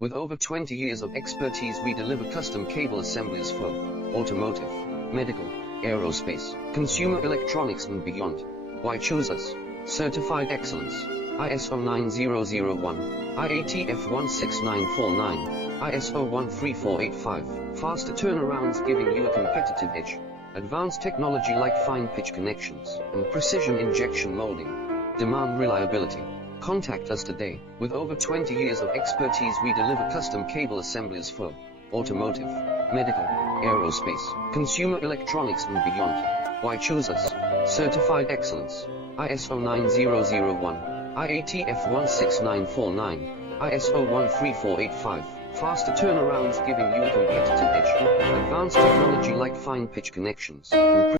With over 20 years of expertise, we deliver custom cable assemblies for automotive, medical, aerospace, consumer electronics and beyond. Why choose us? Certified excellence, ISO 9001, IATF 16949, ISO 13485, faster turnarounds giving you a competitive edge, advanced technology like fine pitch connections, and precision injection molding. Demand reliability. Contact us today. With over 20 years of expertise, we deliver custom cable assemblies for automotive, medical, aerospace, consumer electronics and beyond. Why choose us? Certified excellence, ISO 9001, IATF 16949, ISO 13485, faster turnarounds giving you a competitive edge, advanced technology like fine pitch connections, and